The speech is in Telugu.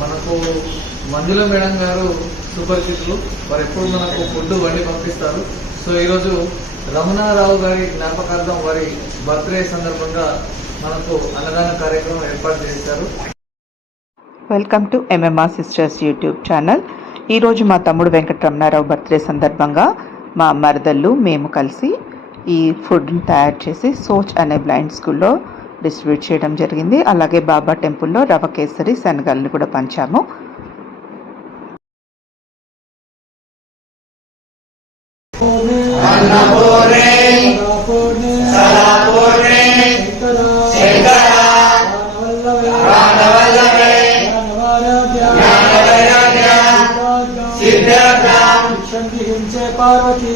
మనకు మంజుల మేడం గారు సుపరిచితులు. వారు ఎప్పుడు మనకు ఫుడ్ వండి పంపిస్తారు. సో ఈరోజు రమణారావు గారి జ్ఞాపకార్థం వారి బర్త్డే సందర్భంగా మనకు అన్నదాన కార్యక్రమం ఏర్పాటు చేశారు. Welcome to MMR sisters YouTube channel. ఈరోజు మా తమ్ముడు వెంకటరమణారావు బర్త్డే సందర్భంగా మా మరదళ్ళు మేము కలిసి ఈ ఫుడ్ని తయారు చేసి సోచ్ అనే బ్లైండ్ స్కూల్లో డిస్ట్రిబ్యూట్ చేయడం జరిగింది. అలాగే బాబా టెంపుల్లో రవ కేసరి శనగల్ని కూడా పంచాము. పార్వతీ